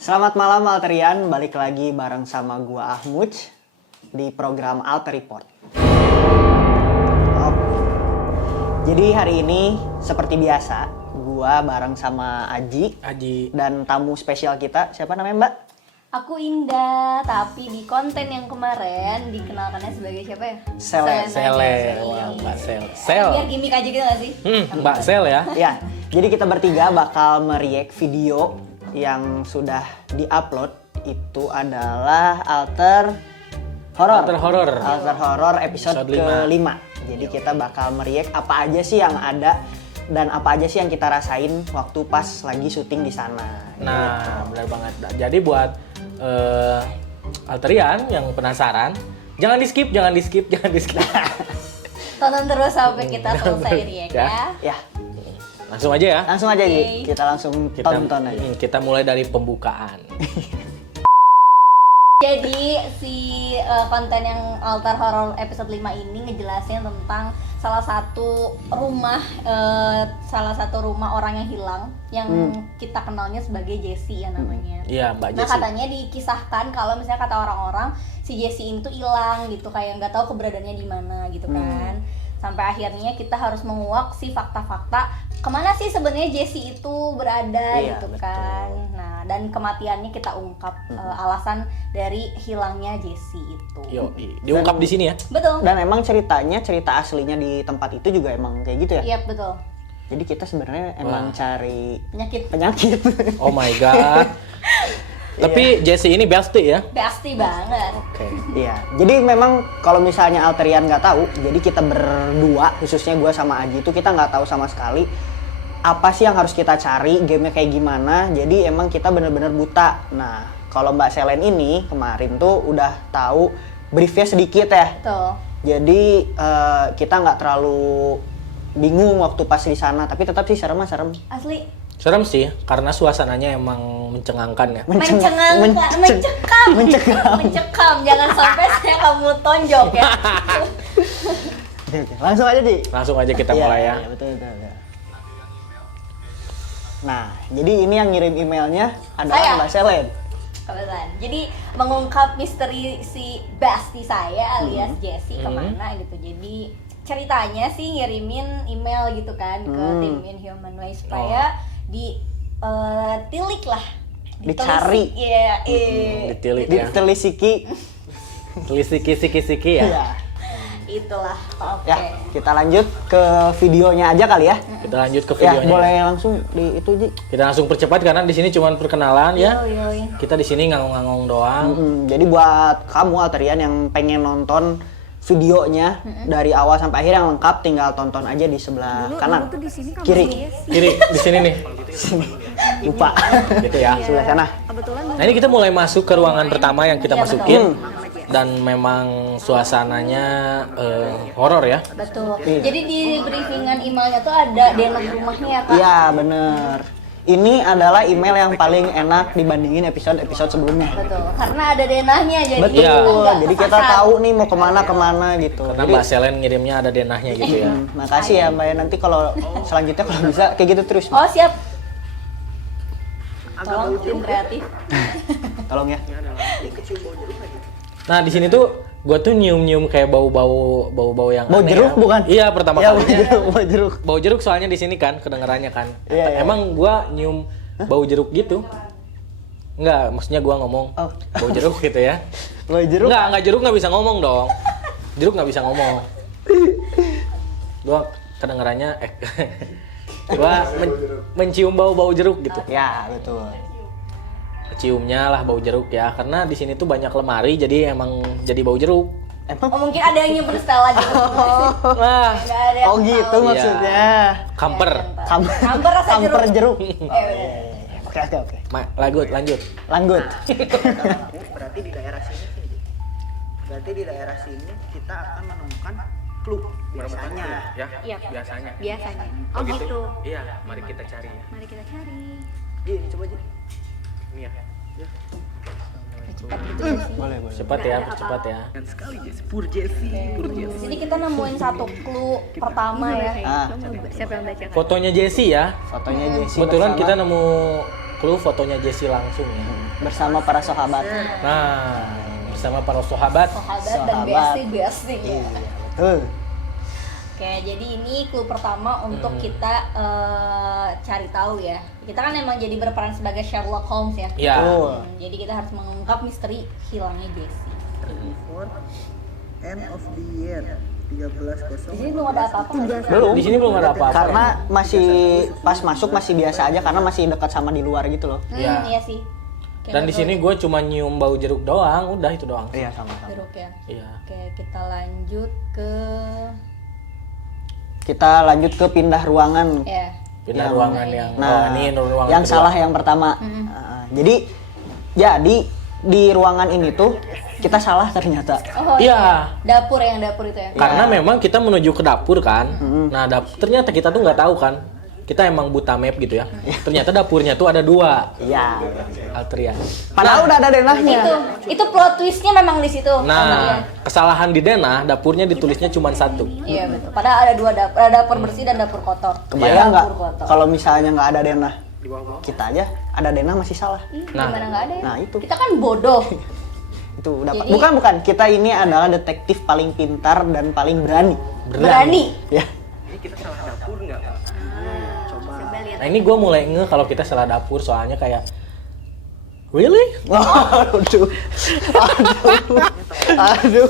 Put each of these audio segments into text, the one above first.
Selamat malam Alterian, balik lagi bareng sama gua Ahmud di program Alter Report. Jadi hari ini seperti biasa, gua bareng sama Aji dan tamu spesial kita, siapa namanya Mbak? Aku Indah, tapi di konten yang kemarin dikenalkannya sebagai siapa ya? Sele. Wah, Mbak Sel. Biar gimmick aja gitu gak sih? Mbak Sel ya. Ya, jadi kita bertiga bakal mereact video yang sudah diupload. Itu adalah Alter Horror episode ke-5. Jadi kita bakal mereact apa aja sih yang ada dan apa aja sih yang kita rasain waktu pas lagi syuting di sana. Nah, benar banget. Jadi buat Alterian yang penasaran, jangan di skip. Tonton terus sampai kita selesai react ya. Ya, Langsung aja ya. langsung aja Ji. Oke. Kita langsung tonton aja. Kita mulai dari pembukaan. Jadi si konten yang Alter Horror episode 5 ini ngejelasin tentang salah satu rumah orang yang hilang yang kita kenalnya sebagai Jessie ya namanya. Iya, Mbak Nah Jessie. katanya dikisahkan kalau misalnya kata orang-orang si Jessie ini tuh hilang gitu, kayak nggak tahu keberadaannya di mana gitu kan. Sampai akhirnya kita harus menguak si fakta-fakta kemana sih sebenarnya Jessie itu berada Iya, gitu betul. kan. Nah dan kematiannya kita ungkap alasan dari hilangnya Jessie itu. Yo, diungkap di sini ya. Betul. Dan emang cerita aslinya di tempat itu juga emang kayak gitu ya. Iya betul. Jadi kita sebenarnya emang cari Penyakit Oh my god. Tapi Jessie ini bestie ya. pasti banget. Oke. Iya. Jadi memang kalau misalnya Alterian nggak tahu, jadi kita berdua, khususnya gue sama Aji itu kita nggak tahu sama sekali apa sih yang harus kita cari, gamenya kayak gimana. Jadi emang kita bener-bener buta. Nah, kalau Mbak Selen ini kemarin tuh udah tahu briefnya sedikit ya. Betul. Jadi kita nggak terlalu bingung waktu pas di sana, tapi tetap sih serem. Asli. Serem sih, karena suasananya emang mencengangkan ya. Mencekam. Jangan sampai saya kamu tonjok ya. Oke. Langsung aja Di. Langsung aja kita Iya, mulai ya. iya, betul. Nah, jadi ini yang ngirim emailnya adalah Mbak Selen. Kebetulan. Jadi mengungkap misteri si bestie saya alias Jessie kemana gitu. Jadi ceritanya sih ngirimin email gitu kan ke tim Inhuman Way supaya ditilik lah. Dicari. Iya, Ditilik ya. Ditelisiki. Siki ya. Iya. Itulah. Oke. Ya, kita lanjut ke videonya aja kali ya. Kita lanjut ke Ya, videonya. boleh langsung di itu Ji. Kita langsung percepat karena di sini cuma perkenalan ya. Yoi. Kita di sini ngangong-ngangong doang. Jadi buat kamu Alterian yang pengen nonton videonya dari awal sampai akhir yang lengkap, tinggal tonton aja di sebelah kanan. Kiri. Kiri di sini nih. Lupa. Gitu ya. Sebelah sana. Nah, ini kita mulai masuk ke ruangan pertama yang kita Iya, masukin. Dan memang suasananya horor ya. Betul. Jadi di briefingan emailnya tuh ada denah rumahnya ya Kak? Iya, bener. Ini adalah email yang paling enak dibandingin episode-episode sebelumnya. Betul. Karena ada denahnya jadi Betul. nggak Jadi kita kesasar. tahu nih mau kemana gitu. Karena Jadi, Mbak Selen ngirimnya ada denahnya gitu ya. makasih ya Mbak ya. Nanti kalau selanjutnya kalau bisa kayak gitu terus. Oh siap. Tolong tim kreatif. Tolong ya. Nah, di sini tuh gua tuh nyium kayak bau-bau yang Bau aneh jeruk ya. bukan? Iya, pertama Ya, kalinya. bau jeruk. Bau jeruk soalnya di sini kan kedengarannya kan. Iya, iya. Emang gua nyium bau jeruk gitu. Enggak, maksudnya gua ngomong Oh. bau jeruk gitu ya. Bau jeruk. Enggak jeruk nggak bisa ngomong dong. Jeruk nggak bisa ngomong. Gua kedengarannya gua mencium bau jeruk gitu. Ya, betul. Ciumnya lah bau jeruk ya, karena di sini tuh banyak lemari jadi emang jadi bau jeruk. Oh mungkin ada yang nyimpen setel aja. Wah, Nggak ada yang Oh gitu tahu. maksudnya. kamper. Kamper rasa Kamper jeruk. Udah. Oke. Lanjut. Lanjut. Berarti di daerah sini kita akan menemukan clue biasanya. Ya, Iya. biasanya. Biasanya. Oh gitu. Iya, mari kita cari ya. Mari kita cari. Ji, coba Ji. Ini ya. Cepat gitu sih. Boleh. Cepat ya, cepat ya. Dan sekali Jessie, pur Jessie. Jadi kita nemuin satu clue pertama ya. Ah, Siapa yang baca? Fotonya Jessie ya. fotonya Jessie. Kebetulan bersama- kita nemu clue fotonya Jessie langsung ya. Bersama para sahabat. Nah, bersama para sahabat. Sahabat dan Sahabat. bestie ya. Betul. Oke, jadi ini clue pertama untuk kita cari tahu ya. Kita kan emang jadi berperan sebagai Sherlock Holmes ya. Iya. Betul. Jadi kita harus mengungkap misteri hilangnya Jessie. Before end of the year 13.00. Di sini belum ada apa-apa nggak sih? Belum. Di sini belum ada apa-apa. Karena masih pas masuk masih biasa aja karena masih dekat sama di luar gitu loh. Iya. Iya sih. Kayak Dan di betul. sini gue cuma nyium bau jeruk doang, udah itu doang. Iya sama-sama. Jeruk ya. Iya. Oke, kita lanjut ke Kita lanjut ke pindah ruangan. ya. Pindah Yang- ruangan yang Nah, ini ruangan yang kedua. salah yang pertama. Jadi di ruangan ini tuh kita salah ternyata. Oh Iya. Dapur itu ya. Karena memang kita menuju ke dapur kan. Nah, ternyata kita tuh nggak tahu kan. Kita emang buta map gitu ya. Ternyata dapurnya tuh ada 2. Iya. Altrian. Padahal udah ada denahnya. Itu plot twistnya memang di situ. Nah, kesalahan di denah, dapurnya ditulisnya cuma 1. Iya betul. Padahal ada 2 dapur, ada dapur bersih dan dapur kotor. Kebayang nggak Dapur kotor. kalau misalnya nggak ada denah? Kita aja ada denah masih salah. Nah. Gimana nggak ada ya? Nah, itu. Kita kan bodoh. Itu udah Jadi- bukan kita ini adalah detektif paling pintar dan paling berani. Berani. Ya. Ini kita salah dapur nggak? Coba. Nah, ini gue mulai kalau kita salah dapur soalnya kayak really? Aduh. Aduh.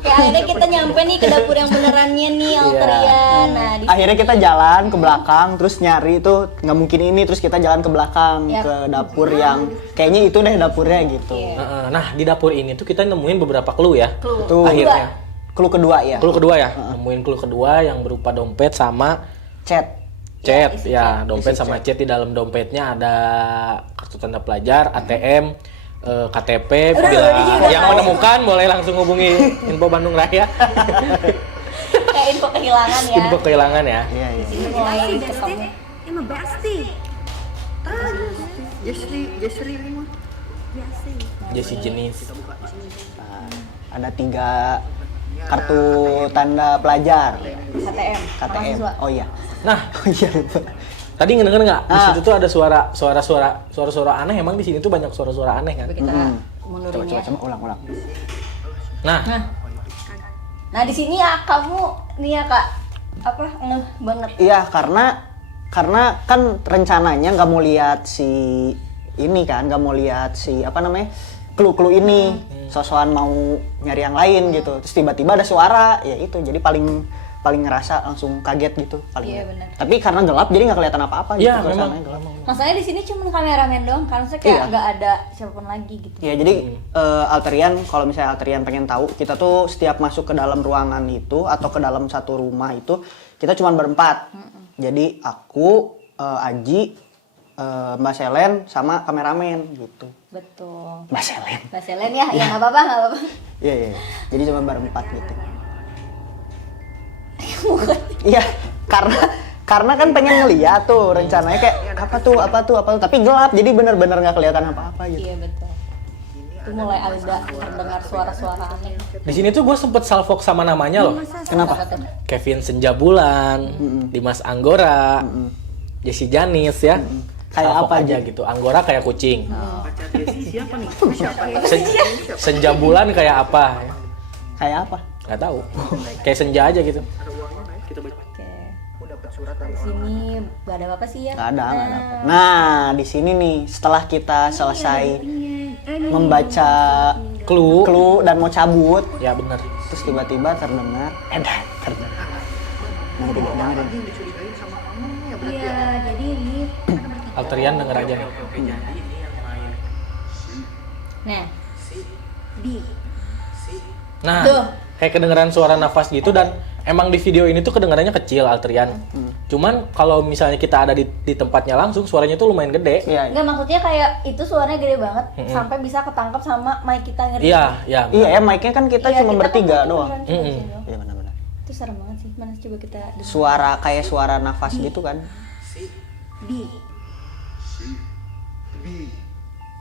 Kayak akhirnya kita nyampe nih ke dapur yang benerannya nih, Alterian. Nah, di Akhirnya kita jalan ke belakang terus nyari itu nggak mungkin ini terus kita jalan ke belakang Ya. ke dapur yang kayaknya itu deh dapurnya gitu. Iya. Nah, di dapur ini tuh kita nemuin beberapa clue ya. clue. Tuh. Akhirnya. Clue kedua ya. Clue kedua ya. Nemuin clue kedua yang berupa dompet sama Chat. chat isi ya, dompet Isi sama chat. Di dalam dompetnya ada kartu tanda pelajar, ATM, KTP. Bila yang menemukan boleh langsung hubungi Info Bandung Raya. Kayak info kehilangan ya. Info kehilangan ya. Iya, iya. Ini mulai ketemu. I'm a bestie. Jesri ini mah. Jesi jenis. Nah, ada 3 kartu tanda pelajar. KTM. KTM. Mahasiswa. Oh iya. Nah, Oh iya lupa. tadi ngedenger nggak? Di Ah. situ tuh ada suara-suara aneh. Emang di sini tuh banyak suara-suara aneh kan? Coba kita Coba mundurin ya. coba ulang. Nah, Nah, di sini ya kamu nih ya Kak, apa ngeh banget. Iya, karena kan rencananya nggak mau lihat si ini kan, nggak mau lihat si apa namanya clue ini, sosokan mau nyari yang lain gitu. Terus tiba-tiba ada suara, ya itu jadi paling ngerasa langsung kaget gitu paling. Iya, benar. Tapi karena gelap jadi nggak kelihatan apa-apa gitu. ya memang. suasananya gelap. Masalahnya di sini cuma kameramen doang, karena saya kayak Iya. nggak ada siapapun lagi gitu. Ya jadi Alterian kalau misalnya Alterian pengen tahu, kita tuh setiap masuk ke dalam ruangan itu atau ke dalam satu rumah itu kita cuma berempat. Jadi aku, Aji, Mbak Selen sama kameramen gitu. Betul. Mbak Selen. Mbak Selen ya, ya nggak apa-apa, nggak apa-apa. Iya, iya. Jadi cuma berempat gitu. Iya, karena kan pengen ngeliat tuh rencananya kayak apa tuh, tapi gelap jadi bener-bener nggak kelihatan apa-apa gitu. Iya betul. Itu mulai ada terdengar suara-suara aneh. Di sini tuh gue sempet salfok sama namanya loh. Kenapa? Tuh? Kevin Senjabulan, Dimas Anggora, Jesse Janis ya. Kayak Salfok apa aja aja? gitu. Anggora kayak kucing. Pacar Jessi siapa nih? Siapa? Senjabulan kayak apa? Kayak apa? Nggak tahu. Kayak senja aja gitu. Ada uangnya nggak? Kita baca. Oke. Aku dapat surat dari Di sini nggak ada apa-apa sih ya. Nggak ada apa. Nah, di sini nih setelah kita selesai membaca clue dan mau cabut, Ya bener. terus tiba-tiba terdengar. Nah, tidak dengerin. yang dicurigain sama kamu ya berarti. Iya, jadi ini. Alterian denger aja nih. Oke, jadi ini yang main. Nah, Nah, Tuh. kayak kedengeran suara nafas gitu dan emang di video ini tuh kedengarannya kecil Alterian. Cuman kalau misalnya kita ada di tempatnya langsung suaranya tuh lumayan gede. Iya, nggak maksudnya kayak itu suaranya gede banget sampai bisa ketangkap sama mic kita ngerti. Iya, iya. iya ya, mic-nya kan kita Iya, cuma kan bertiga cuma doang. beneran cuma di sini doang. Iya benar-benar. Itu serem banget sih. Mana coba kita dengar. Suara kayak suara nafas gitu kan.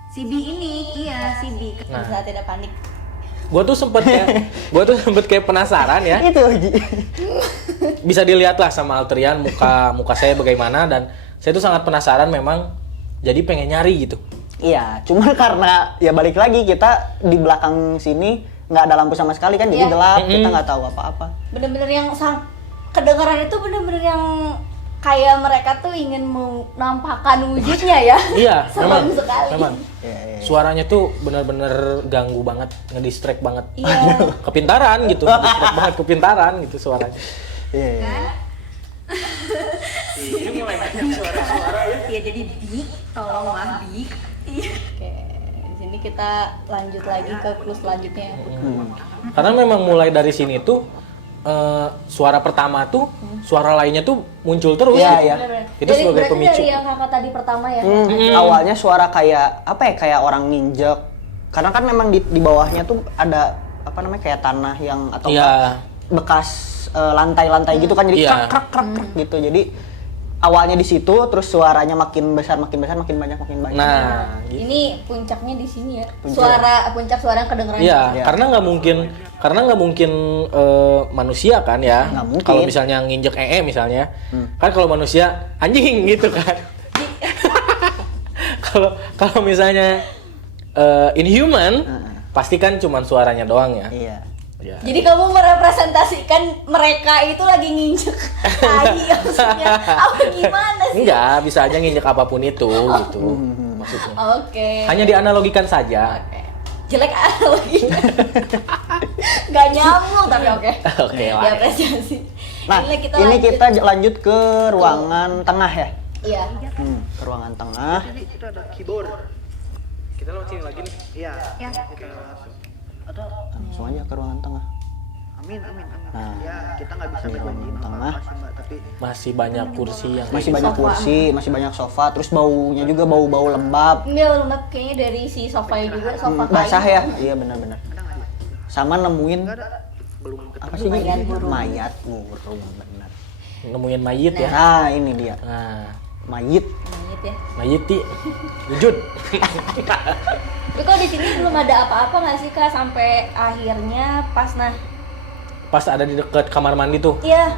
Si B ini, iya si B. Nah. Saat tidak panik. Gua tuh sempet kayak penasaran ya. Itu Ji. Bisa dilihat lah sama Alterian muka saya bagaimana dan saya tuh sangat penasaran memang jadi pengen nyari gitu. Iya, cuma karena ya balik lagi kita di belakang sini nggak ada lampu sama sekali kan, jadi Iya. gelap, kita nggak tahu apa-apa. Bener-bener yang kedengaran itu bener-bener yang kayak mereka tuh ingin menampakkan wujudnya ya. Iya, Serem memang. sekali. Memang. Iya. Suaranya tuh bener-bener ganggu banget, ngedistract banget. Iya. Kepintaran gitu, ngedistract banget kepintaran gitu suaranya. Iya. Ini mulai banyak suara-suara ya. Ya jadi Bi, tolong lah Bi. Oke, di sini kita lanjut lagi ke clue selanjutnya. Karena memang mulai dari sini tuh suara pertama tuh, suara lainnya tuh muncul terus. Iya, gitu. iya. Bener-bener. Itu sebagai berarti pemicu. dari yang kakak tadi pertama ya. Awalnya suara kayak apa ya, kayak orang nginjek. Karena kan memang di bawahnya tuh ada apa namanya, kayak tanah yang atau Iya. enggak bekas lantai-lantai gitu kan, jadi Iya. krak krak gitu. Jadi awalnya di situ, terus suaranya makin besar, makin banyak. Nah, gitu. Ini puncaknya di sini ya. Puncak. Puncak suara yang kedengeran. Iya, Iya. karena nggak mungkin manusia kan ya. Nggak mungkin. Kalau misalnya nginjek misalnya, kan kalau manusia anjing gitu kan. Kalau misalnya inhuman, pasti kan cuman suaranya doang ya. Iya. Ya. Jadi kamu merepresentasikan mereka itu lagi nginjek tai maksudnya. Apa gimana sih? Enggak, bisa aja nginjek apapun itu gitu maksudnya. Oke. Hanya dianalogikan saja. Jelek lagi. Gak nyambung tapi oke. Oke, lah. Diapresiasi. Nah, Ini ini lanjut. kita lanjut ke ruangan tengah ya. Iya. Ke ruangan tengah. Jadi itu ada keyboard. Kita lewat sini lagi nih. Iya. Ya. Kita langsung. Atau Langsung aja ke ruangan tengah. amin. Nah, Ya, kita nggak bisa di ruangan ngejanjiin tengah. apa-apa sih, Mbak, tapi Masih banyak kursi yang Masih banyak Sofa. kursi, masih banyak sofa, terus baunya juga bau lembab. Ini lembab kayaknya dari si sofa juga, sofa kayu. Basah ya? Iya benar-benar. ada nggak dia? Sama nemuin Nggak ada. Belum ketemu. apa sih ini? Mayat burung. Mayat burung, benar. nemuin mayit ya. Nah, ini dia. Nah, Mayit. Mayit ya. mayiti wujud. Tapi kok di sini belum ada apa-apa nggak sih kak sampai akhirnya pas Pas ada di dekat kamar mandi tuh. Iya.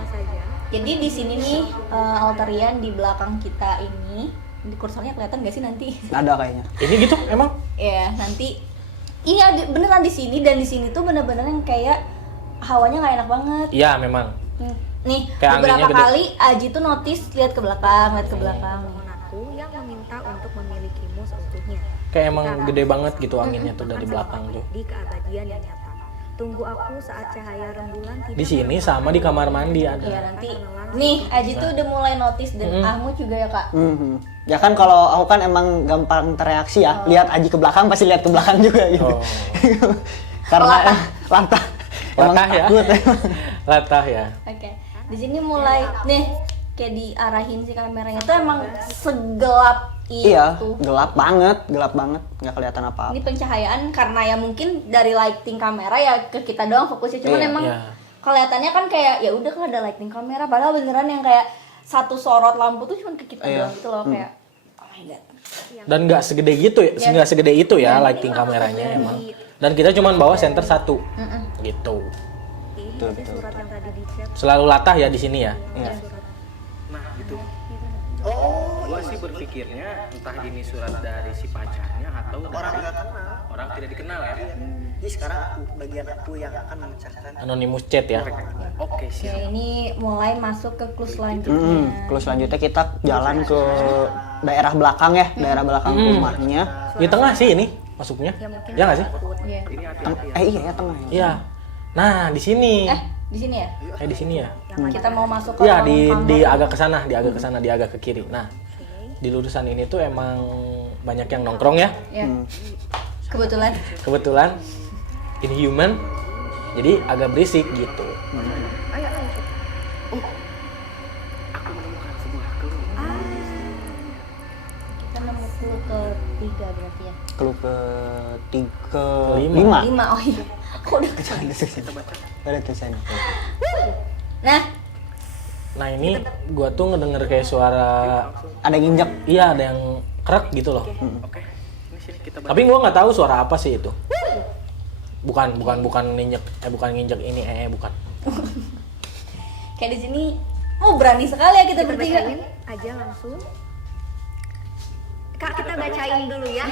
Jadi di sini nih Alterian di belakang kita ini, di kursornya kelihatan nggak sih nanti? Ada kayaknya. Ini gitu emang? Ya nanti ini ada beneran di sini, dan di sini tuh bener-bener yang kayak hawanya nggak enak banget. Iya, memang. Nih Kayak beberapa anginnya gede. kali Aji tuh notice lihat ke belakang. Mohon aku yang meminta untuk memilikimu seutuhnya. Kayak emang gede banget gitu anginnya tuh dari belakang tuh. Di keabadian yang nyata. Tunggu aku saat cahaya rembulan tidak Di sini sama di kamar mandi Iya ada. nanti. Nih Aji tuh udah mulai notice dan Ahmu juga ya kak. Mhm. Ya kan kalau aku kan emang gampang tereaksi ya. Lihat Aji ke belakang pasti lihat ke belakang juga gitu. Oh. Karena latah. Emang Latah ya. takut emang. Latah ya. Oke. Di sini mulai nih kayak diarahin si kameranya tuh emang segelap itu. Iya, gelap banget, nggak kelihatan apa-apa. Ini pencahayaan karena ya mungkin dari lighting kamera ya ke kita doang fokusnya, cuman Iya, emang iya. kelihatannya kan kayak ya udah kan ada lighting kamera, padahal beneran yang kayak satu sorot lampu tuh cuman ke kita Iya. doang gitu loh kayak oh my god. Dan nggak segede gitu ya, Iya. nggak segede itu ya lighting kameranya emang. Dan kita cuman bawa senter satu. Gitu. ini di surat yang tadi di-chat. Selalu latah ya di sini ya. Iya. Nah gitu. Oh, gua sih berpikirnya entah ini surat dari si pacarnya atau Orang dari nggak kenal. orang tidak dikenal ya. Jadi sekarang bagian aku yang akan memecahkan. Anonymous chat ya. Oke Ya siap. ini mulai masuk ke clue selanjutnya. Terus selanjutnya kita jalan ke daerah belakang ya, daerah belakang rumahnya. Di tengah sih ini masuknya. Ya nggak sih? Iya. Iya ya tengah ya. Iya. Nah di sini. Di sini ya? Di sini ya. Kita mau masuk ke Iya ruang di kamar. agak ke sana, di agak ke sana, di agak ke kiri. Nah, di lurusan ini tuh emang banyak yang nongkrong ya. Ya. Kebetulan. Kebetulan inhuman. Jadi agak berisik gitu. Kita nemu clue ketiga berarti ya. Clue ke Kelima. 5. 5. Oh iya. Kok udah kecuali. Ada tulisannya. Nah, Nah ini gua tuh ngedenger kayak suara, Ada yang nginjek. iya ada yang krek gitu loh. Oke. Ini sini kita Tapi gua nggak tahu suara apa sih itu. Bukan nginjek, bukan nginjek ini, bukan. kayak di sini berani sekali ya kita Kita bertiga. bacain aja langsung. Kak, kita bacain dulu ya.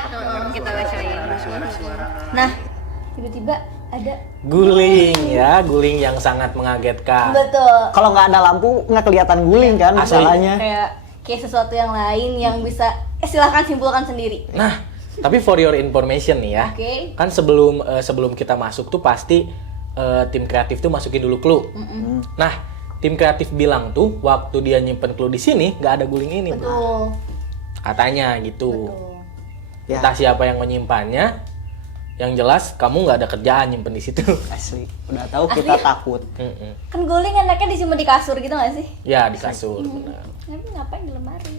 Kita bacain. Nah, tiba-tiba ada Guling ya, guling yang sangat mengagetkan. betul Kalau nggak ada lampu nggak kelihatan guling kan Asli. masalahnya. kayak sesuatu yang lain yang bisa silahkan simpulkan sendiri. Nah, tapi for your information nih ya. Oke. Kan sebelum kita masuk tuh pasti tim kreatif tuh masukin dulu clue. Nah, tim kreatif bilang tuh waktu dia nyimpen clue di sini nggak ada guling ini, Bro. Betul. Katanya gitu. Betul. Ya. Entah siapa yang menyimpannya. Yang jelas kamu nggak ada kerjaan nyimpen di situ. Asli. Udah tahu kita takut. Mm-mm. Kan guling enaknya disimpan di kasur gitu gak sih? Ya di kasur. Benar. Tapi ngapain di lemari?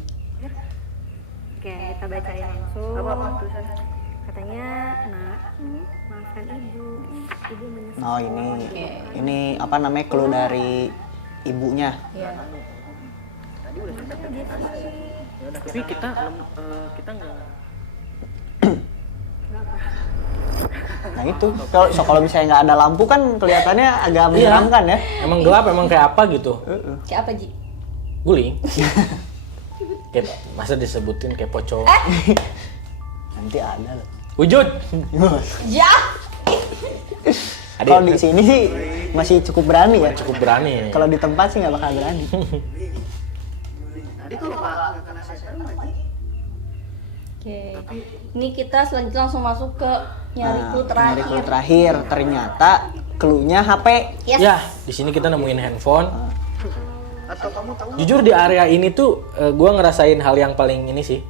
Oke, kita bacain langsung. Katanya, "Nak, maafkan ibu. Ibu menyesal." Oh ini apa namanya clue dari ibunya. Iya. Tapi kita nggak. Nah itu kalau misalnya nggak ada lampu kan kelihatannya agak menyeramkan ya. Emang gelap, emang kayak apa gitu? Kayak apa, Ji? Guling. Kayak masa disebutin kayak pocong. Nanti ada loh. Wujud. Ya. Kalau di sini sih masih cukup berani ya. Cukup berani. Kalau di tempat sih nggak bakal berani. Tadi kalau nggak kena seser lagi. Oke. Ini kita selanjutnya langsung masuk ke nyari clue terakhir. Nyari clue terakhir ternyata clue-nya HP. Yes. Ya, di sini kita nemuin handphone. Atau kamu tahu Jujur di area ini tuh gua ngerasain hal yang paling ini sih.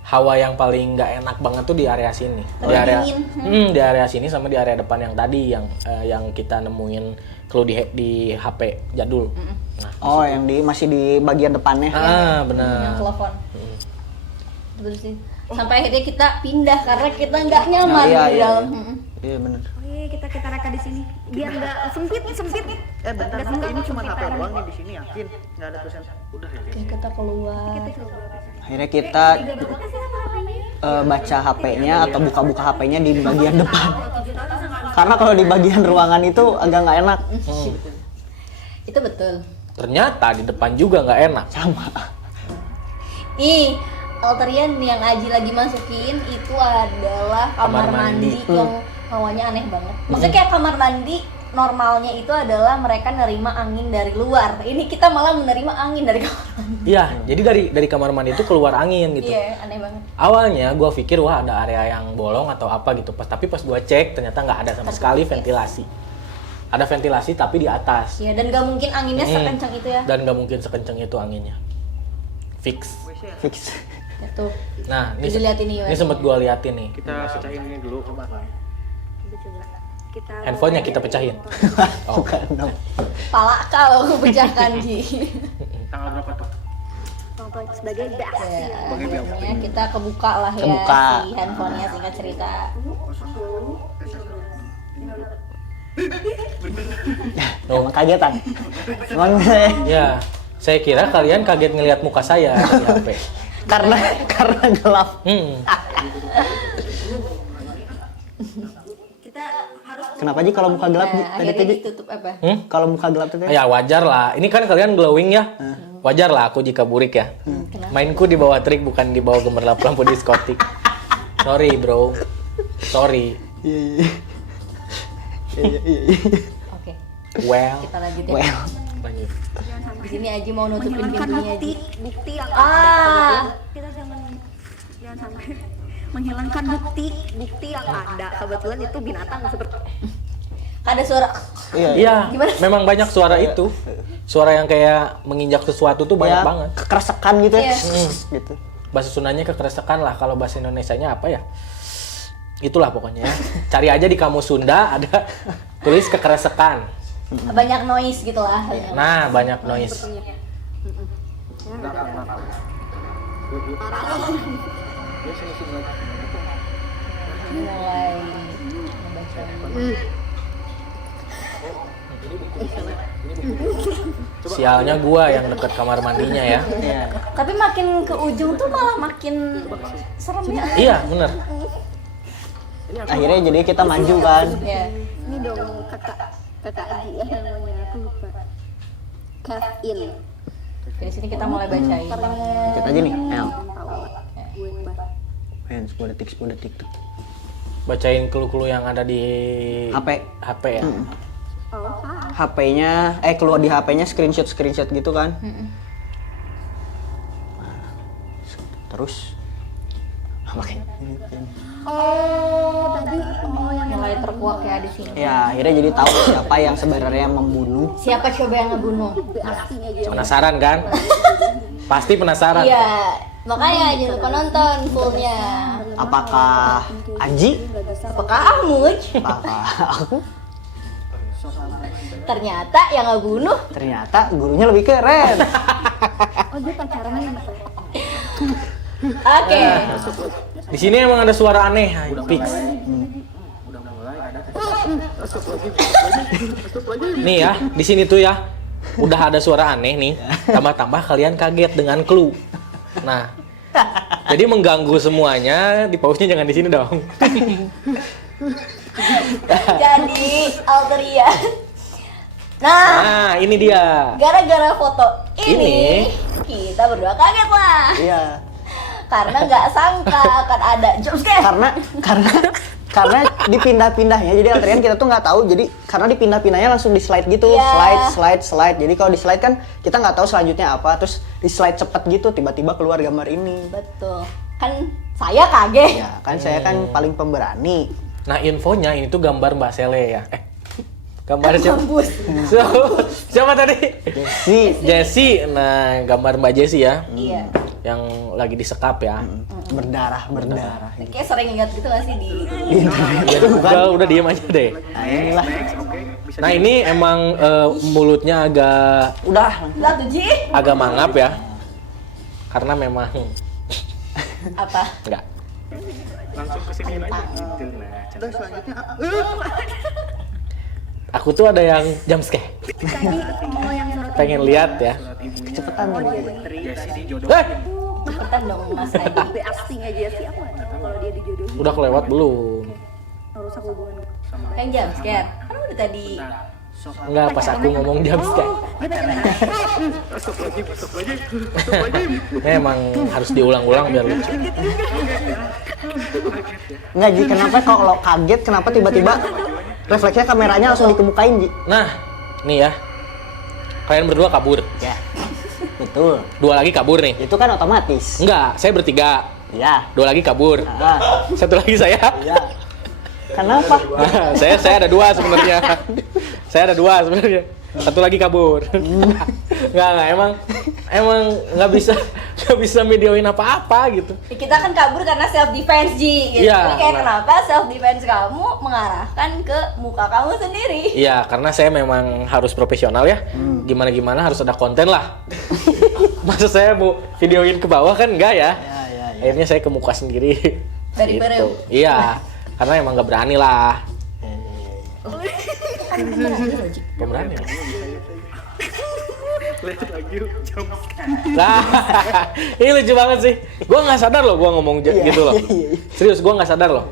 Hawa yang paling nggak enak banget tuh di area sini. Di area Dingin. di area sini sama di area depan yang tadi yang kita nemuin clue di HP jadul. Nah, Oh, yang masih di bagian depannya. ah Yang benar. telepon. Betul sih. Sampai akhirnya kita pindah karena kita nggak nyaman Iya, di iya, dalam. iya. Iya benar. Oh iya, kita reka di sini. Biar nggak sempit. bentar dulu ini cuma HP doang nih di sini yakin nggak ada tulisan udah ya. Oke, kita keluar. Akhirnya kita baca HP-nya atau buka-buka HP-nya di bagian depan. Karena kalau di bagian ruangan itu agak nggak enak. Itu betul. Ternyata di depan juga nggak enak. Sama. Ih, Alterian yang Aji lagi masukin itu adalah kamar Kamar mandi mandi. yang hawanya aneh banget. Maksudnya kayak kamar mandi normalnya itu adalah mereka nerima angin dari luar. Ini kita malah menerima angin dari kamar mandi. Iya, jadi dari kamar mandi itu keluar angin gitu. Iya, aneh banget. Awalnya gua pikir wah ada area yang bolong atau apa gitu. Tapi pas gua cek ternyata nggak ada sama sekali ventilasi. Ada ventilasi tapi di atas. Iya, dan gak mungkin anginnya sekencang itu ya. Dan nggak mungkin sekencang itu anginnya. Fix. Fix. Ya tuh. Nah, Jadi liatin nih, ini sempat gua liatin nih. Kita pecahin ini dulu. Coba. Kita Handphonenya kita pecahin. Oh. Bukan dong. Pala kau aku pecahkan, Ji. Tanggal berapa tuh? tonton sebagai gas. Ya, akhirnya kita kebuka lah ya Kebuka. si handphonenya, singkat cerita. Emang kagetan. Emang Saya kira kalian kaget ngelihat muka saya di HP. karena gelap. Kita harus Kenapa aja kalau muka gelap Nah, tadi akhirnya ditutup apa? Kalau muka gelap tadi? Ya wajar lah. Ini kan kalian glowing ya. Wajar lah aku jika burik ya. Mainku di bawah trik bukan di bawah gemerlap lampu diskotik. Sorry bro. Sorry. Iya. Oke, Well. kita lanjut ya. Well, Lanjut. Di sini Aji mau nutupin menghilangkan pintunya Aji. bukti yang Ah. ada. Kita jangan sampai menghilangkan bukti yang ada. Kebetulan itu binatang seperti Ada suara. Iya, Gimana? memang banyak suara itu. Suara yang kayak menginjak sesuatu tuh banyak ya, banget. keresekan gitu ya. Iya. Gitu. Bahasa Sundanya kekeresekan lah, kalau bahasa Indonesianya apa ya? Itulah pokoknya ya. Cari aja di kamus Sunda ada tulis kekeresekan. Banyak noise gitu lah. Nah, banyak noise. Mulai membaca. Sialnya gua yang deket kamar mandinya ya. Iya. Tapi makin ke ujung tuh malah makin serem ya. Iya, bener. Akhirnya jadi kita maju kan. Ya. ini dong kakak Aji ya namanya, aku lupa. Kafil. Dari sini kita mulai bacain. Kita aja nih. El. Gue Main 10 detik tuh. Bacain clue-clue yang ada di HP ya. HP-nya keluar di HP-nya screenshot gitu kan. Terus Mulai terkuak ya di sini. ya akhirnya jadi tahu siapa yang sebenarnya membunuh. Siapa coba yang ngebunuh? Penasaran kan? Pasti penasaran. Iya, makanya jangan lupa nonton fullnya. Apakah Aji? Apakah Amuj? Apakah aku? Ternyata yang ngebunuh Ternyata gurunya lebih keren. Oh dia pacaran sama saya. Oke. Di sini emang ada suara aneh, fix. Nih ya, di sini tuh ya, udah ada suara aneh nih. Tambah-tambah kalian kaget dengan clue. Nah, jadi mengganggu semuanya. Di pause-nya jangan di sini dong. Jadi Alteria. Nah, Nah, ini dia. gara-gara foto ini, Ini. kita berdua kaget lah. Iya. Karena nggak sangka akan ada jumpscare. Karena dipindah-pindahnya, jadi Alterian kita tuh nggak tahu, jadi karena dipindah-pindahnya langsung di slide gitu, Iya. slide. Jadi kalau di slide kan kita nggak tahu selanjutnya apa, terus di slide cepet gitu, tiba-tiba keluar gambar ini. Betul. Kan saya kaget. Ya kan saya kan paling pemberani. Nah, infonya ini tuh gambar Mbak Sele ya. Gambar siapa? Mampus. Siapa tadi? Si Jessie. Nah, gambar Mbak Jessie ya. Iya. Yang lagi disekap ya. berdarah. Kayak sering ingat gitu gak sih di Udah diem aja deh. Nah inilah. Nah, ini emang mulutnya Udah. Lah tuh Ji. agak mangap ya. Karena memang Apa? enggak. Langsung ke sini aja gitu. Nah, Udah selanjutnya Aku tuh ada yang jump scare. Tadi mau yang surat Pengen lihat ya. Kecepatan Jesse dijodoh. Cepetan dong Mas Adi. asing aja sih aku nggak tahu kalau dia dijodohin Udah kelewat belum? rusak hubungan. Kan jumpscare. Kan udah tadi. Enggak, pas aku ngomong jump scare. Emang harus diulang-ulang biar lucu. Enggak Ji, kenapa kalau kaget kenapa tiba-tiba refleksnya kameranya langsung dikemukain Ji? Nah, nih ya. Kalian berdua kabur. Ya. Betul. Dua lagi kabur nih. Itu kan otomatis. Enggak, saya bertiga. Iya. Dua lagi kabur. Ah, Satu lagi saya. iya. Kenapa? saya ada dua sebenarnya. Saya ada dua sebenarnya. Satu lagi kabur. Enggak, emang nggak bisa videoin apa-apa gitu. Ya, kita kan kabur karena self defense Ji. Gitu. Iya. Jadi kayak kenapa self defense kamu mengarahkan ke muka kamu sendiri? Iya, karena saya memang harus profesional ya. Gimana harus ada konten lah. Masa saya mau videoin ke bawah kan enggak ya? Ya. Akhirnya saya ke muka sendiri. Dari perem. Iya, karena emang nggak berani lah. Pemberani. Lihat lagi jam. Nah, ini lucu banget sih. Gua nggak sadar loh, gua ngomong gitu loh. Serius, gua nggak sadar loh.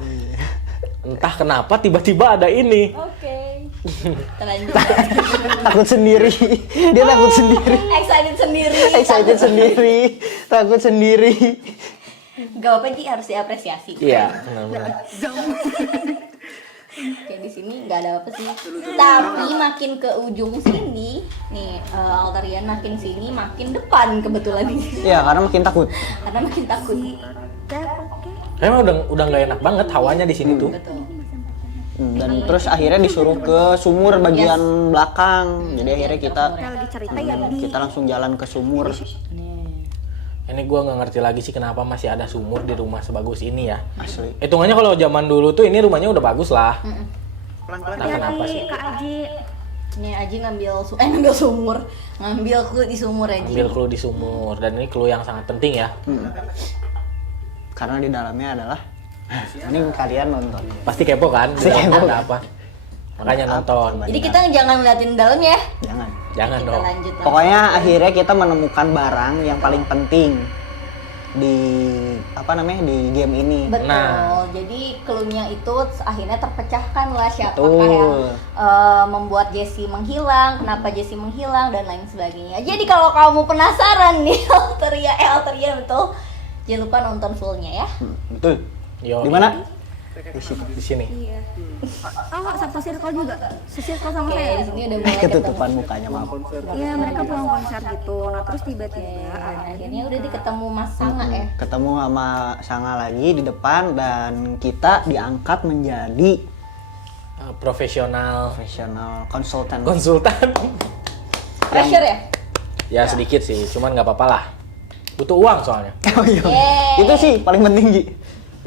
Entah kenapa tiba-tiba ada ini. Oke. Kita lanjut. Takut sendiri. Dia takut sendiri. Excited sendiri. Excited sendiri. Takut sendiri. Gak apa-apa Ji, harus diapresiasi. Iya, benar-benar. Kayak di sini nggak ada apa sih. Tapi makin ke ujung sini, nih Altarian makin sini makin depan kebetulan ini. Iya, karena makin takut. Karena makin takut. Emang udah nggak enak banget hawanya di sini tuh. Betul. Dan terus akhirnya disuruh ke sumur bagian belakang. Jadi akhirnya kita Lagi cerita ya di kita langsung jalan ke sumur. Ini gua nggak ngerti lagi sih kenapa masih ada sumur di rumah sebagus ini ya. Asli. Hitungannya kalau zaman dulu tuh ini rumahnya udah bagus lah. Pelan-pelan. Nah, kenapa sih? Kak Aji Ini Aji ngambil sumur, ngambil clue di sumur Aji. Ambil clue di sumur, dan ini clue yang sangat penting ya. Karena di dalamnya adalah ini kalian nonton. Pasti kepo kan? Di dalamnya ada apa? Makanya nonton. Jadi kita jangan ngeliatin dalam ya. Jangan. Jangan Kita dong. lanjut. Pokoknya akhirnya kita menemukan barang yang paling penting di di game ini. Betul. Nah. Jadi clue-nya itu akhirnya terpecahkan lah siapakah Betul. yang membuat Jessie menghilang, kenapa Jessie menghilang dan lain sebagainya. Jadi kalau kamu penasaran nih Alteria betul. Jangan lupa nonton fullnya ya. Betul. Yo, Di mana? Di sini. Iya. Oh, satu circle juga. Sesirkel sama Oke, saya. di sini udah mulai Ketutupan mukanya, maaf. Iya, mereka pulang konser gitu. Nah, terus tiba-tiba Akhirnya udah ketemu Mas Sanga ya. Ketemu sama Sanga lagi di depan dan kita diangkat menjadi Profesional konsultan. konsultan. Pressure ya? Ya sedikit sih, cuman nggak apa-apa lah. Butuh uang soalnya. Oh iya. Yeay. Itu sih paling penting, Ji.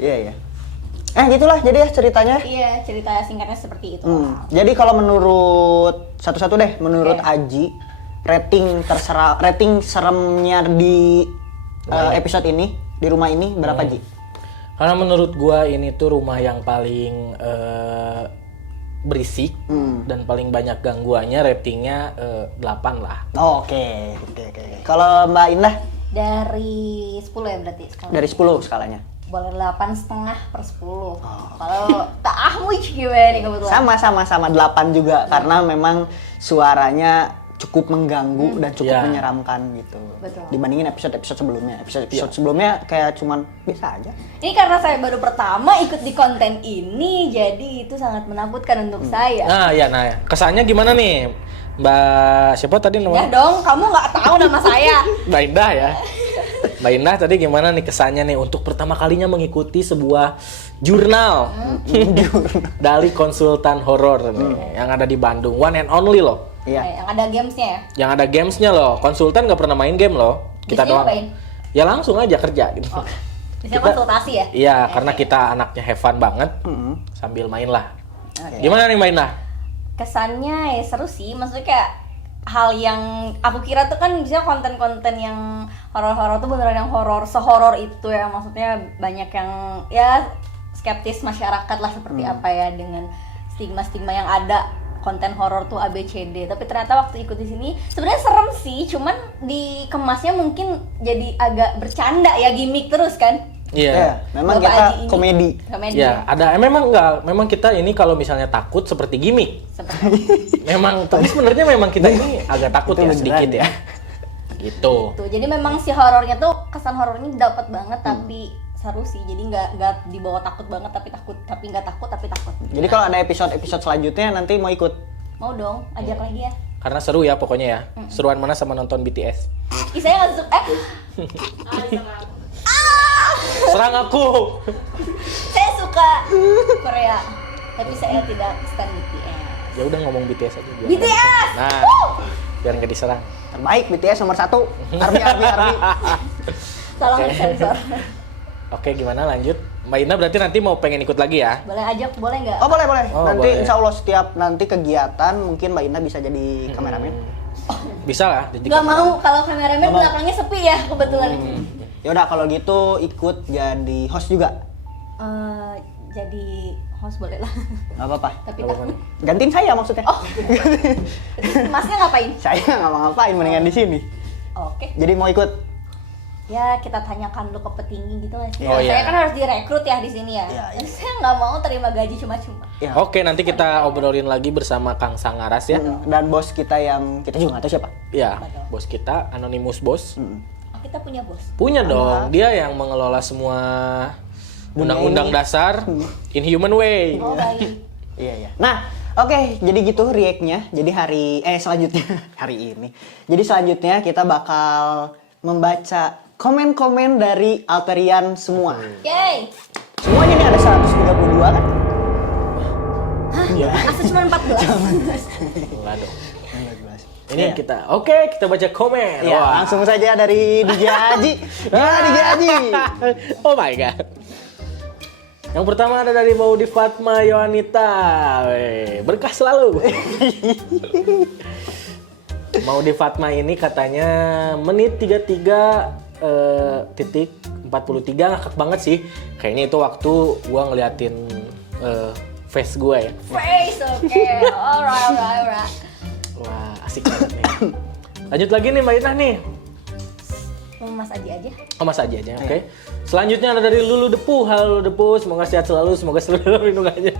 Iya. Gitulah jadi ya ceritanya. Iya, cerita singkatnya seperti itu. Jadi kalau menurut satu-satu deh, menurut Aji, rating seremnya di episode ini, di rumah ini berapa, Ji? Karena menurut gua ini tuh rumah yang paling berisik dan paling banyak gangguannya, ratingnya 8 lah. Oh, oke. Kalau Mbak Indah Dari 10 ya berarti sekarang. dari 10 skalanya. Boleh 8,5/10. Kalau tak gimana nih kebetulan? Sama 8 juga karena memang suaranya cukup mengganggu dan cukup Ya. menyeramkan gitu. Betul. Dibandingin episode-episode sebelumnya. Episode sebelumnya kayak cuman biasa aja. Ini karena saya baru pertama ikut di konten ini, jadi itu sangat menakutkan untuk saya. Nah, kesannya gimana nih? Mbak siapa tadi Ya namanya? dong, kamu nggak tahu nama saya. Mbak Indah ya. Mbak Indah tadi gimana nih kesannya nih untuk pertama kalinya mengikuti sebuah jurnal dari konsultan horor nih, yang ada di Bandung, one and only loh. Iya. Yang ada gamesnya ya. Yang ada gamesnya loh. Konsultan nggak pernah main game loh. Kita Biasanya doang. ngapain? Ya langsung aja kerja gitu. Oh, biasanya konsultasi ya? Iya, karena kita anaknya have fun banget. Sambil main lah. Gimana nih Mbak Indah? Kesannya ya seru sih, maksudnya kayak hal yang aku kira tuh kan bisa konten-konten yang horor-horor tuh beneran yang horor, sehoror itu ya, maksudnya banyak yang ya skeptis masyarakat lah seperti apa ya dengan stigma-stigma yang ada konten horor tuh ABCD, tapi ternyata waktu ikut di sini sebenarnya serem sih, cuman dikemasnya mungkin jadi agak bercanda ya, gimmick terus kan. Iya. Memang Bapak kita Aji ini komedi. komedi Ya, ada memang enggak, memang kita ini kalau misalnya takut seperti gimmick. seperti Memang tapi sebenarnya memang kita ini agak takut Itu ya beneran sedikit ya. ya. Gitu. itu. Jadi memang si horornya tuh kesan horornya dapat banget, tapi seru sih, jadi nggak dibawa takut banget tapi nggak takut tapi takut. Jadi kalau ada episode selanjutnya nanti mau ikut. Mau dong, ajak lagi ya. Karena seru ya pokoknya ya. Seruan mana sama nonton BTS? Ih, saya nggak suka. Serang aku. Saya suka Korea, tapi saya tidak stan BTS. Ya udah ngomong BTS aja biar. BTS! Nah, biar nggak diserang. Terbaik BTS nomor 1. Army. Tolong Oke. disensor. Oke, gimana lanjut? Mbak Ina berarti nanti mau pengen ikut lagi ya? Boleh ajak, boleh nggak? Oh boleh. Oh, Nanti boleh. insya Allah setiap nanti kegiatan mungkin Mbak Indah bisa jadi kameramen. Bisa lah. jadi Nggak kameramen. mau, kalau kameramen belakangnya sepi ya kebetulan. Yaudah kalau gitu ikut jadi host juga. Jadi host boleh lah. Gak apa-apa. Tapi Nggak apa-apa takut. nih. Gantiin saya maksudnya. Oh. Terus masnya ngapain? Saya nggak mau ngapain mendingan di sini. Oke. Jadi mau ikut. Ya kita tanyakan dulu ke petinggi gitu nggak sih? Oh, Saya iya. kan harus direkrut ya di sini ya. Iya. Saya nggak mau terima gaji cuma-cuma. Ya. Oke, nanti kita obrolin lagi bersama Kang Sangaras ya. Dan bos kita yang kita juga nggak tahu siapa. Ya, bos kita Anonymous Bos. Oh, kita punya bos. Punya dong, dia yang mengelola semua undang-undang dasar in human way. Oh baik. Iya. Nah, oke, jadi gitu react-nya. Jadi selanjutnya hari ini. Jadi selanjutnya kita bakal membaca komen-komen dari Alterian semua. Yay. Semuanya ini ada 132 kan? Asa cuma 14. Enggak dong. Ini kita baca komen. Iya, Wah. langsung saja dari DJ Haji. Gimana DJ Haji? Oh my god. Yang pertama ada dari Maudi Fatma Yohanita. Berkah selalu. Maudi Fatma ini katanya menit 33 titik 43 ngakak banget sih. Kayaknya itu waktu gua ngeliatin face gue ya. Face, oke. Alright. Wah, asik banget nih. Lanjut lagi nih Mbak Inah nih. Mas Aji aja. Oh Mas Aji aja, oke. Selanjutnya ada dari Lulu Depu. Halo Lulu Depu, semoga sehat selalu, semoga selalu dalam lindungannya.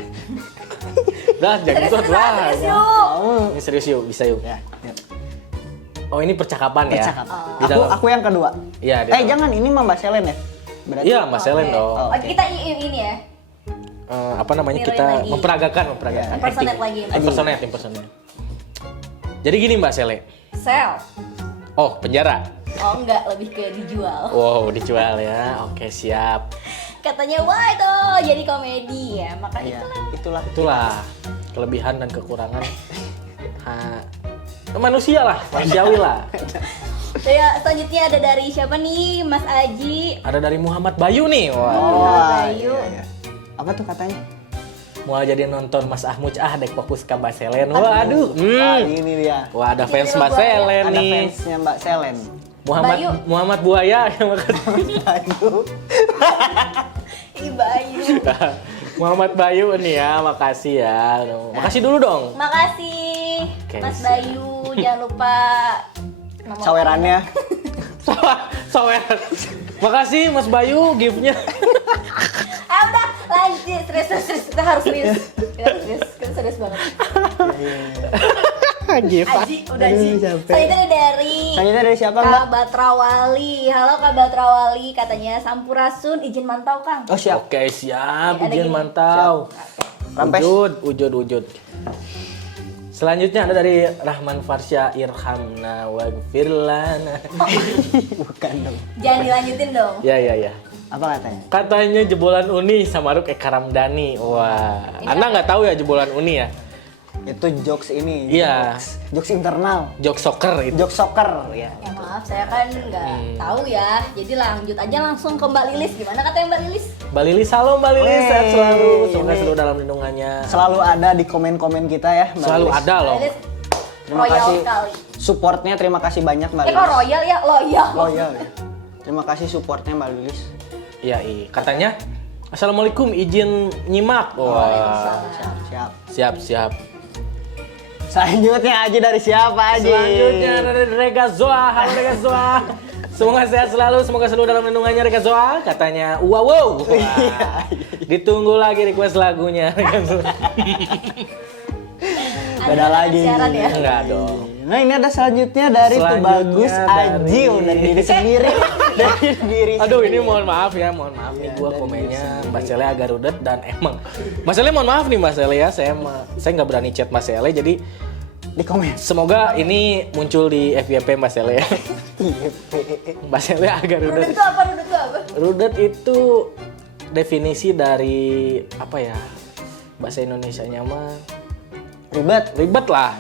Udah, jangan gitu lah. Serius yuk. Ini serius yuk, bisa yuk. Ya, ya. Oh ini percakapan ya? Percakapan. Di dalam. Aku yang kedua. Iya, di dalam. Jangan, ini Mbak Selen ya? Berarti Iya, Mbak Selen Oke. dong. Oh. Oh, kita ini ya. Apa namanya, Niruin kita lagi. memperagakan Impersonate lagi. impersonate. Jadi gini Mbak Sele. Sel. Oh, penjara. Oh enggak, lebih kayak dijual. Wow, dijual ya. Oke, siap. Katanya wah itu jadi komedi ya, makanya Iya, itulah. Itulah kelebihan dan kekurangan manusia lah, manusiawi lah. Ya, selanjutnya ada dari siapa nih, Mas Aji. Ada dari Muhammad Bayu nih. Wah, Bayu. Iya. Apa tuh katanya? mau jadi nonton Mas Ahmuj dek fokus ke Mbak Selen. Waduh. Wah, ini dia. Wah, ada fans Ini Mbak Mbak Buaya. Selen Ada nih. fansnya Mbak Selen. Bayu. Muhammad Buaya yang makasih. Bayu. Ih, Bayu. Muhammad Bayu nih ya, makasih ya. Makasih dulu dong. Makasih Oke, Mas siap. Bayu, jangan lupa nomor Sawerannya. Sawer. Makasih Mas Bayu gift-nya. udah lanjut, serius, kita harus serius. Kita serius banget. Gift. Aji, udah Aji. Selanjutnya ada dari Selanjutnya dari siapa, Mbak? Kak Batrawali. Halo Kak Batrawali, katanya Sampurasun izin mantau Kang. Oh, siap. Oke, siap. Ada Izin gini. mantau. Rampes. Wujud. Selanjutnya ada dari Rahman Farsya, irhamna waghfir lana. Bukan dong. Jangan dilanjutin dong. Ya. Apa katanya? Katanya jebolan Uni sama Ruk Eka Ramdhani. Wah, Anda nggak tahu ya jebolan Uni ya? Itu jokes ini. Iya. Jokes internal. Jok soccer itu. Jokes soccer ya. Ya maaf, saya kan nggak tahu ya. Jadi lanjut aja langsung ke Mbak Lilis. Gimana katanya Mbak Lilis? Mbak Lilis, halo Mbak Lilis, Wey, sehat selalu. Semoga ini. selalu dalam lindungannya. Selalu ada di komen-komen kita ya, Mbak Selalu Lilis. ada loh. Mbak Lilis Terima royal kasih. sekali. Supportnya terima kasih banyak Mbak Kok Lilis. royal ya? Loyal. Loyal ya. Terima kasih supportnya Mbak Lilis. Iya. Katanya, Assalamualaikum, izin nyimak. Wah, Siap. siap. Selanjutnya Aji dari siapa Aji? Selanjutnya dari Rega Zoa. Halo Rega Zoa. Semoga sehat selalu, semoga selalu dalam lindungannya Rega Zoa. Katanya, wow. Wah, ditunggu lagi request lagunya. Beda lagi. Siaran ya. Enggak dong. Nah ini ada selanjutnya dari tuh Selanjutnya bagus Aji dari- dari diri sendiri. Dari diri Aduh, sendiri. ini mohon maaf nih Iya, gua dan komennya Mbak Sele agak rudet dan emang Mbak Sele mohon maaf nih Mbak Sele ya, saya nggak berani chat Mbak Sele, jadi di komen. semoga ini muncul di FYP Mbak Sele ya. Mbak Sele agak Rudet rudet. itu apa? Rudet itu apa? Rudet itu definisi dari apa ya? Bahasa Indonesianya mah Ribet. ribet lah.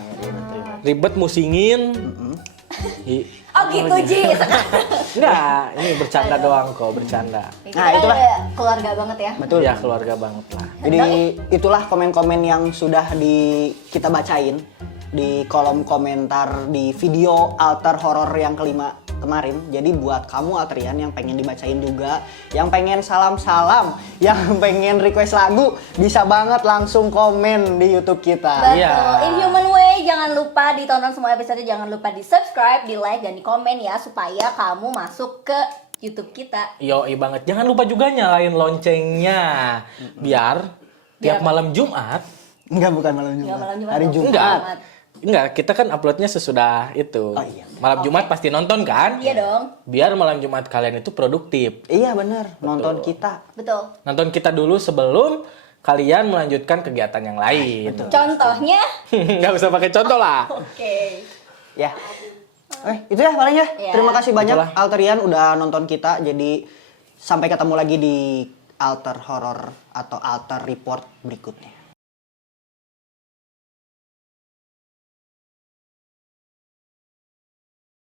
Ribet musingin. Oh gitu Ji. Enggak, ini bercanda doang kok, bercanda. Nah, itulah. keluarga banget ya. Betul. Ya keluarga banget lah. Jadi itulah komen-komen yang sudah kita bacain di kolom komentar di video alter horor yang kelima kemarin. Jadi buat kamu Alterian yang pengen dibacain juga, yang pengen salam-salam, yang pengen request lagu, bisa banget langsung komen di YouTube kita. Betul. Iya. In Human Way, jangan lupa ditonton semua episode, jangan lupa di subscribe, di like, dan di komen ya supaya kamu masuk ke YouTube kita. Yoi banget. Jangan lupa juga nyalain loncengnya. Biar tiap malam Jumat. Enggak, bukan malam Jumat. Enggak, malam Jumat Hari dong. Jumat. Enggak, kita kan uploadnya sesudah itu. Oh, iya. Malam Jumat pasti nonton kan? Iya dong. Biar malam Jumat kalian itu produktif. Iya bener, nonton kita. Betul. Nonton kita dulu sebelum kalian melanjutkan kegiatan yang lain. Contohnya, Nggak usah pakai contoh lah. oke. Ya. Itu ya paling ya. Ya. Terima kasih banyak Itulah. Alterian udah nonton kita. Jadi sampai ketemu lagi di alter horror atau alter report berikutnya.